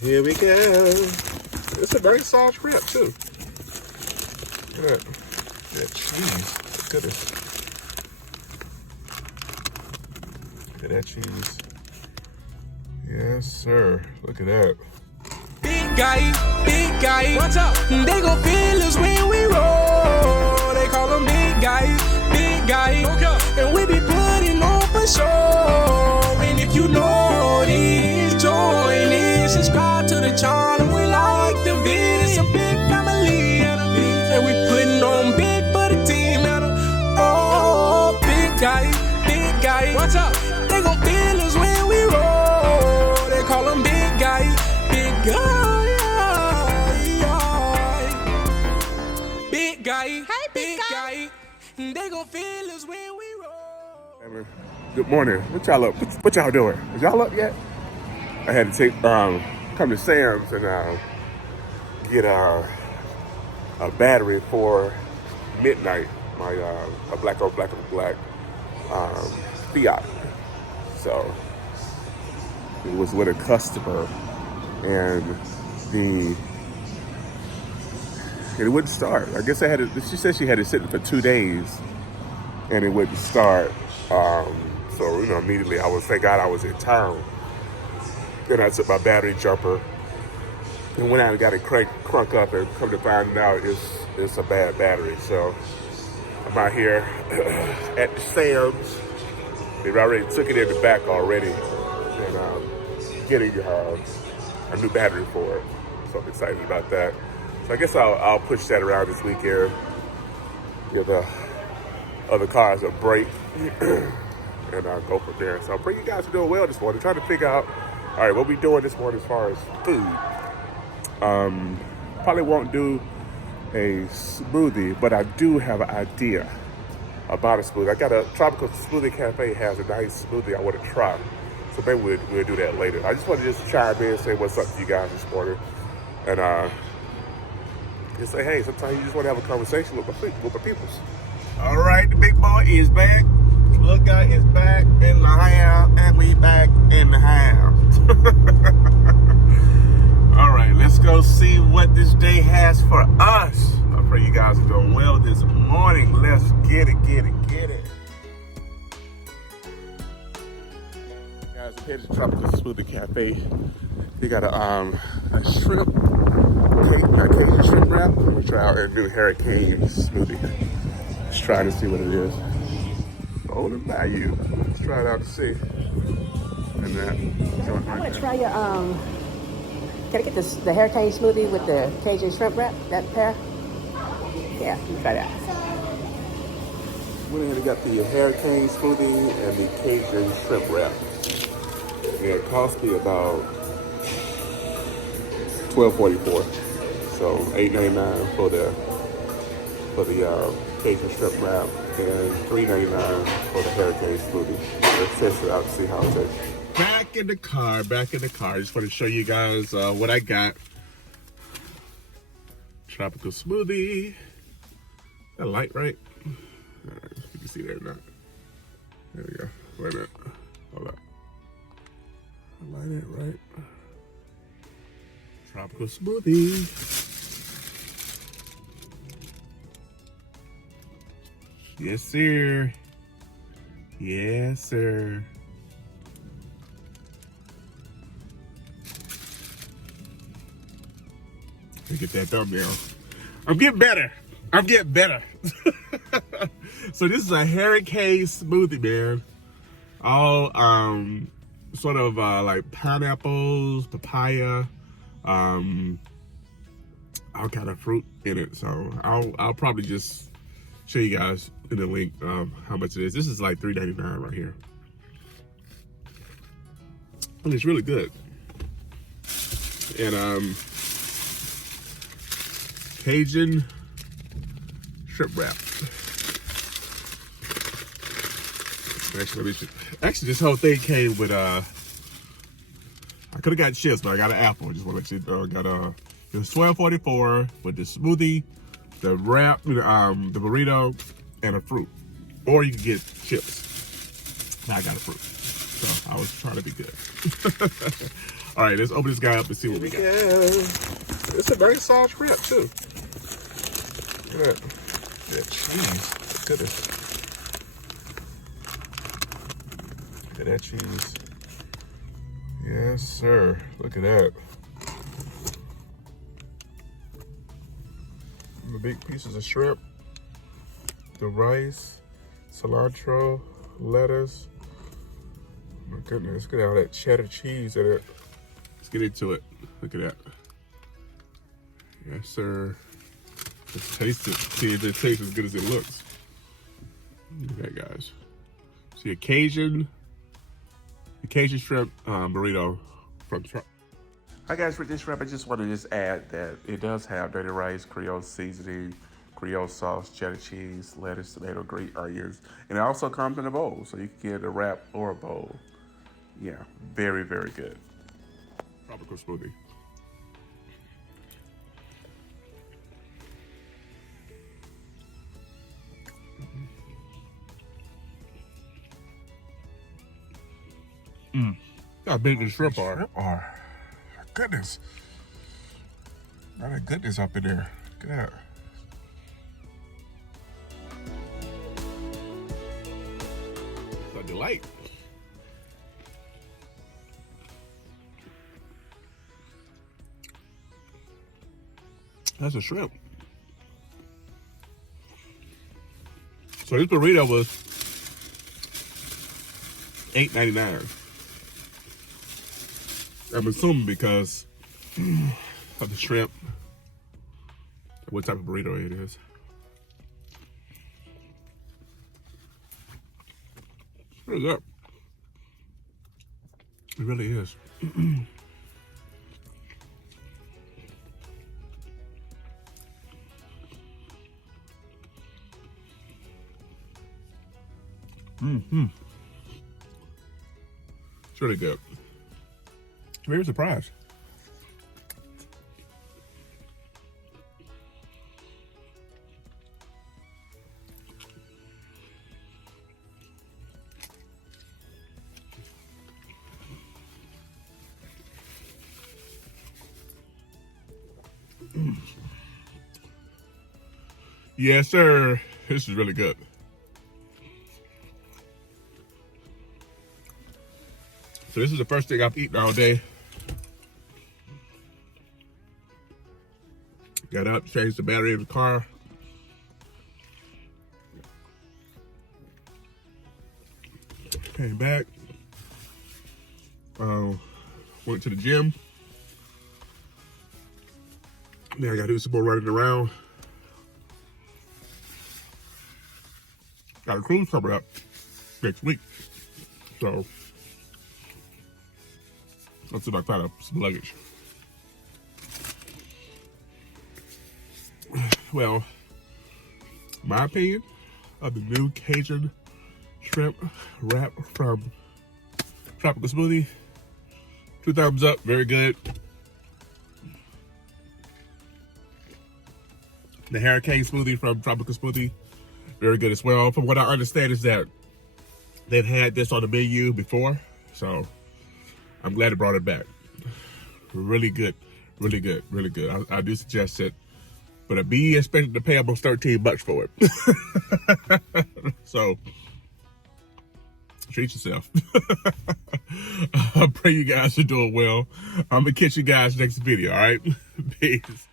Here we go. It's a very soft wrap too. Look at that cheese. Goodness. Look at that cheese. Yes, sir. Look at that. Big guy, what's up? They gon' feel us when we roll. They call them big guy, okay. And we be putting on for sure. And if you know this, join in, subscribe to the channel. We like the video, it's a big family, and we putting on big for the team. Oh, big guy, what's up? They gon' feel us when we roll. They call them big guy. Big guy, hey, big guy. They gon' feel us when we roll. Good morning. What y'all up? What y'all doing? Is y'all up yet? I had to take come to Sam's and get a battery for midnight. My a black on black Fiat. So it was with a customer. And it wouldn't start. I guess she said she had it sitting for 2 days and it wouldn't start. So, immediately I was, thank God I was in town. Then I took my battery jumper and went out and got it crunk up, and come to find out it's a bad battery. So I'm out here at the Sam's. They already took it in the back already. And getting a new battery for it, so I'm excited about that. So I guess I'll push that around this weekend. Give the other cars a break, and I'll go from there. So I pray you guys are doing well this morning. Trying to figure out, all right, what we doing this morning as far as food. Probably won't do a smoothie, but I do have an idea about a smoothie. I got a Tropical Smoothie Cafe has a nice smoothie I want to try. So maybe we'll do that later. I just want to just chime in and say what's up to you guys this morning. And just say, hey, sometimes you just want to have a conversation with my peoples. All right, the big boy is back. Little guy is back in the house, and we back in the house. All right, let's go see what this day has for us. I pray you guys are doing well this morning. Let's get it. Guys, I'm headed to Tropical Smoothie Cafe. They got a shrimp, Cajun shrimp wrap. I'm gonna try out a new hurricane smoothie. Let's try to see what it is. Golden Bayou. Let's try it out to see. And that. I want to try your can I get the hurricane smoothie with the Cajun shrimp wrap? That pair? Yeah, let me try that. Went ahead and got the hurricane smoothie and the Cajun shrimp wrap. And it cost me about $12.44. So $8.99 for the Cajun shrimp wrap and $3.99 for the hurricane smoothie. Let's test it out and see how it tastes. Back in the car. Just want to show you guys what I got. Tropical smoothie. That light, right? All right, you can see that or not. There we go. Wait a minute. Hold up. Light it right. Tropical smoothie. Yes, sir. Yes, sir. Let me get that thumbnail. I'm getting better. So this is a hurricane smoothie, man. All sort of like pineapples, papaya, all kind of fruit in it. So I'll probably just show you guys in the link how much it is. This is like $3.99 right here, and it's really good. And Cajun shrimp wrap. Actually, this whole thing came with I could have got chips, but I got an apple. Just want to let you know, got it was $12.44 with the smoothie, the wrap, the burrito, and a fruit. Or you can get chips. Now I got a fruit, so I was trying to be good. All right, let's open this guy up and see what we got. It's a very soft shrimp too. Look at that cheese. Goodness. Look at that cheese. Yes, sir. Look at that. The big pieces of shrimp, the rice, cilantro, lettuce. My goodness, look at all that cheddar cheese in it. Let's get into it. Look at that. Yes, sir. Let's taste it. See if it tastes as good as it looks. Look at that, guys. See a Cajun shrimp burrito from Trump. Hi guys, with this shrimp, I just want to add that it does have dirty rice, Creole seasoning, Creole sauce, cheddar cheese, lettuce, tomato, green onions, and it also comes in a bowl, so you can get a wrap or a bowl. Yeah, very, very good. Tropical smoothie. How big the shrimp are. Goodness. A lot of goodness up in there. Look at that. It's a delight. That's a shrimp. So this burrito was $8.99. I'm assuming because of the shrimp, what type of burrito it is. It's really good. It really is. It's really good. Very surprised. Yes, sir. This is really good. So this is the first thing I've eaten all day. Got up, changed the battery in the car. Came back. Went to the gym. Now I gotta do some more running around. Got a cruise coming up next week. So let's see if I find out some luggage. Well, my opinion of the new Cajun shrimp wrap from Tropical Smoothie, 2 thumbs up, very good. The Hurricane Smoothie from Tropical Smoothie, very good as well. From what I understand is that they've had this on the menu before, so I'm glad they brought it back. Really good, really good, really good. I do suggest it. But I'd be expected to pay almost $13 for it. So, treat yourself. I pray you guys are doing well. I'm going to catch you guys next video, all right? Peace.